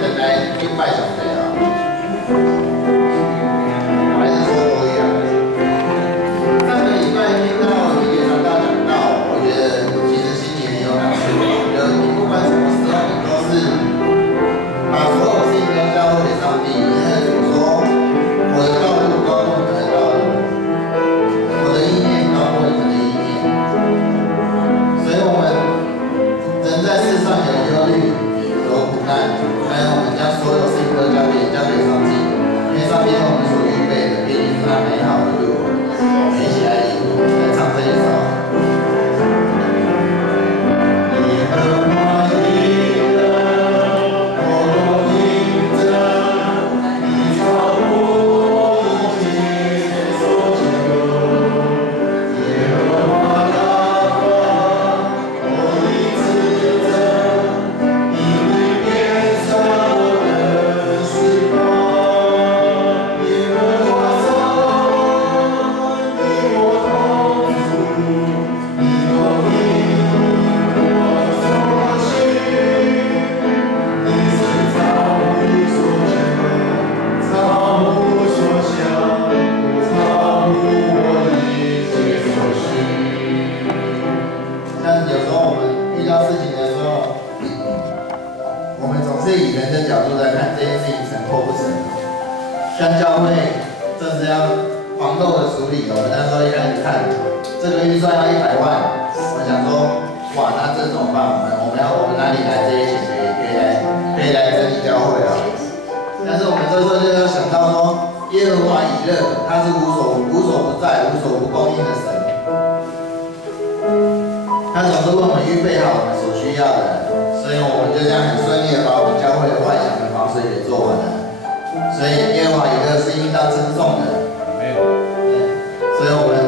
等来去拜上帝啊，还是说都一样？上个礼拜听到李连长大讲到，我觉得其实心里很有感触。我觉得你不管什么时候，你都是把所有事情都交托给上帝。因为怎么说，我的道路高过你们的道路，我的意念高过你们的意念，所以我们人在世上有忧虑，有苦难，还有我们将所有事情都交给上帝，因为上帝为我们所预备的必定是他美好的路。我们一起来唱这一首。耶和华的人，我凭着你超过一切所求。耶和华的光，我的指证，因你变色我的翅膀。耶和华上，与我同住，你供应我所需。你是超乎所求，超乎所想，超乎我一切所需。像有时候我们遇到事情的时候，我们总是以人的角度来看这件事情成或不成。像教会这是要黄豆的处理，我们那时候一开始看这个预算要100万，我想说，哇，那这怎么办？我们哪里来这些钱可以来整理教会啊？但是我们这时候就要想到说，耶和华以勒他是无所不在、无所不供应的神，他总是为我们预备好我们所需要的，所以我们就这样很顺利的把我们教会的外墙的防水给做完了。所以耶和华以勒是应当称颂的。对，所以我们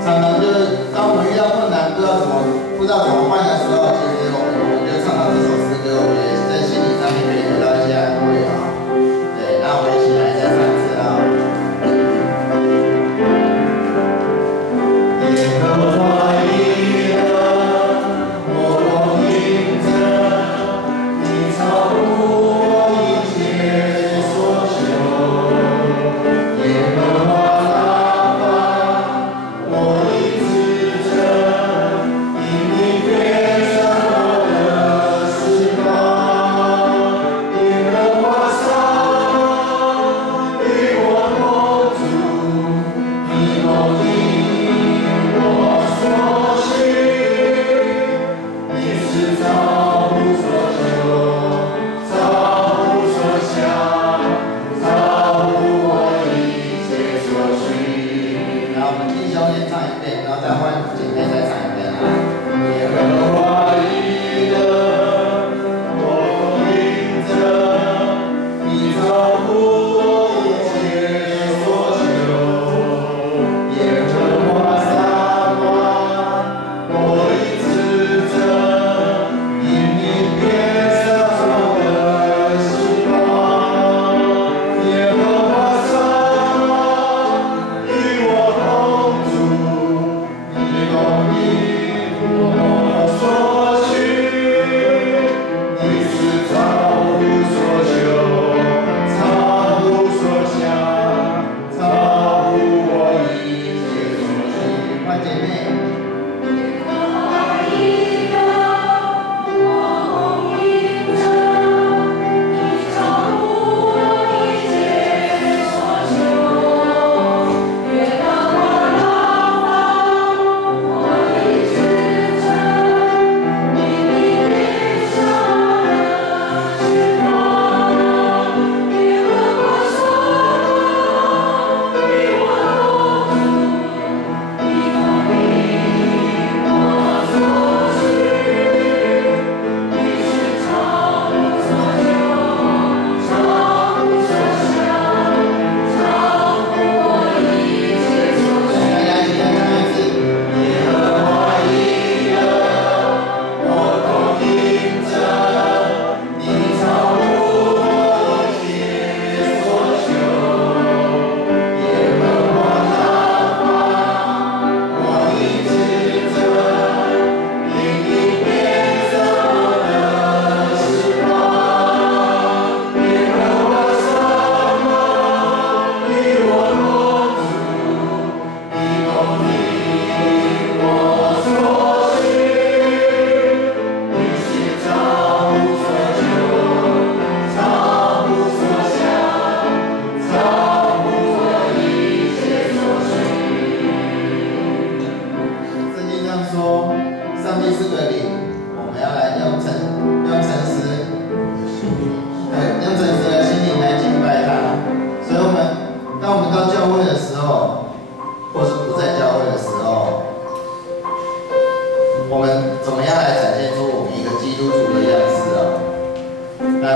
常常就是当我们遇到困难不知道怎么办的时候，其实我们就唱到这首诗歌，我觉得在心理上面可以得到一些安慰啊。对，那我们一起来再唱一次啊。耶和华以勒，我凭着你超乎我一切所求。耶和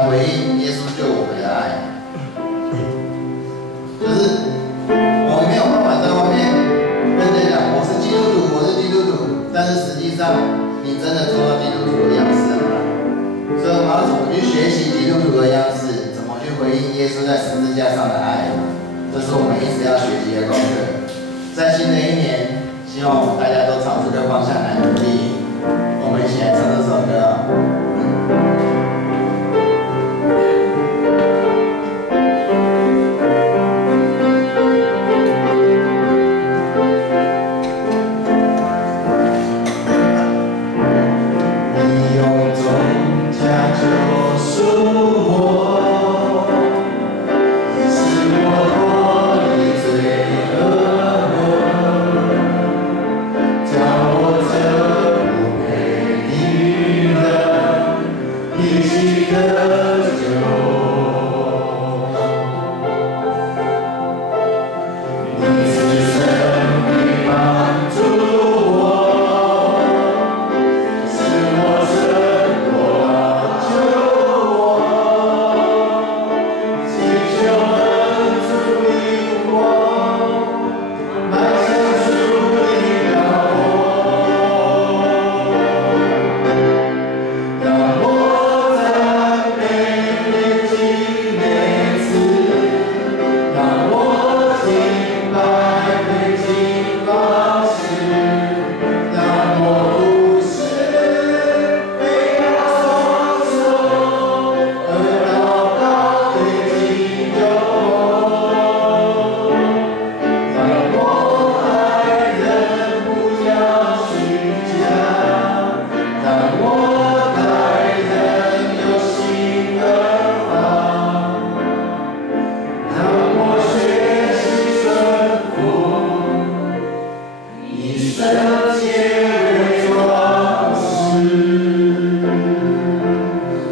来回应耶稣对我们的爱。就是我们没有办法在外面跟人家讲我是基督徒，我是基督徒，但是实际上你真的做到基督徒的样式了吗？所以我们要怎么去学习基督徒的样式？怎么去回应耶稣在十字架上的爱？这是我们一直要学习的功课。在新的一年，希望大家都朝这个方向来努力。我们一起来唱这首歌。你用重价救赎我，使我脱离罪恶，将我这不配的人一起得救。你是神的帮助我，使我胜过救我，祈求恩主领我，迈向主的高峰。让我赞美你纪念词，让我敬拜你敬告示，让我不是背靠双手，而祷告对你有梦。让我爱人不要虚假，让我待人有心而放，让我学习顺服，以圣洁为装饰。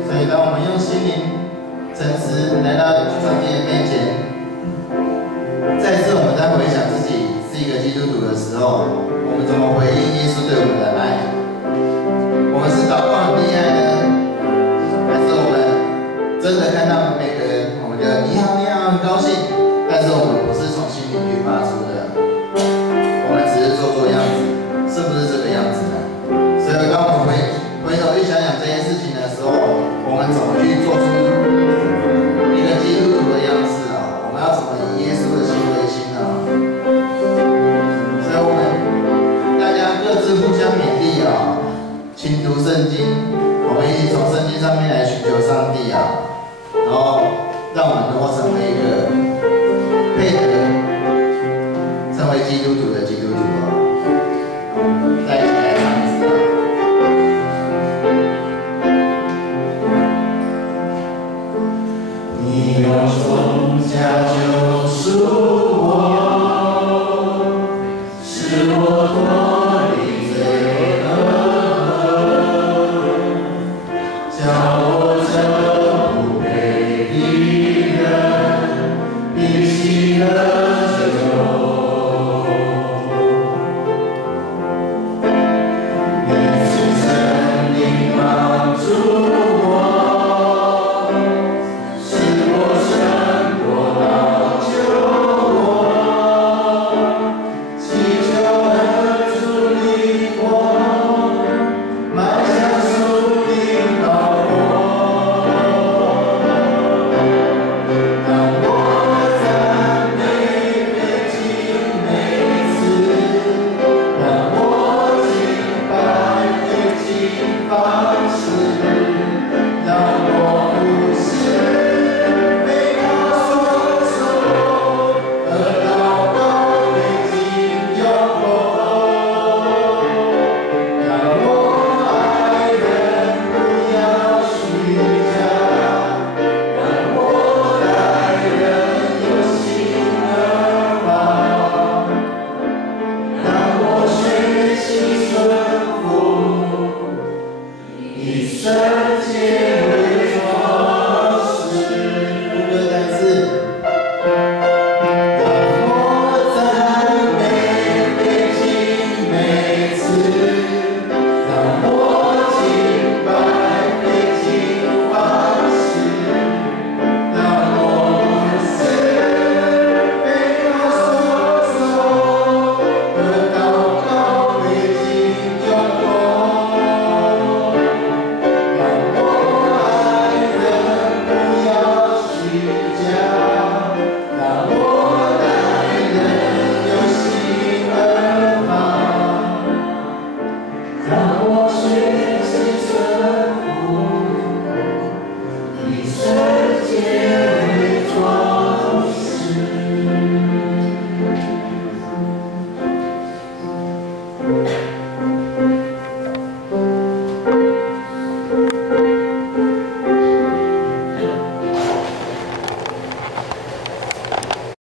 所以，当我们用心灵诚实来到上帝的面前，再次我们在回想自己是一个基督徒的时候，我们怎么回应耶稣对我们的爱？我们是祷告很厉害呢，还是我们真的看到每个人，我们觉得你好你好很高兴，但是我们不是从心里去发出的，我们只是做做样子，是不是这个样子呢？所以当我们回头去想想这件事情的时候，我们怎么去做出一个基督徒的样式啊？我们要怎么以耶稣的心为心啊？所以我们大家各自互相勉励啊，勤读圣经，我们一起从圣经上面来寻求上帝啊，然后让我们能够成为一个配得成为基督徒的基督徒啊！再一起来唱一次啊！你用重价救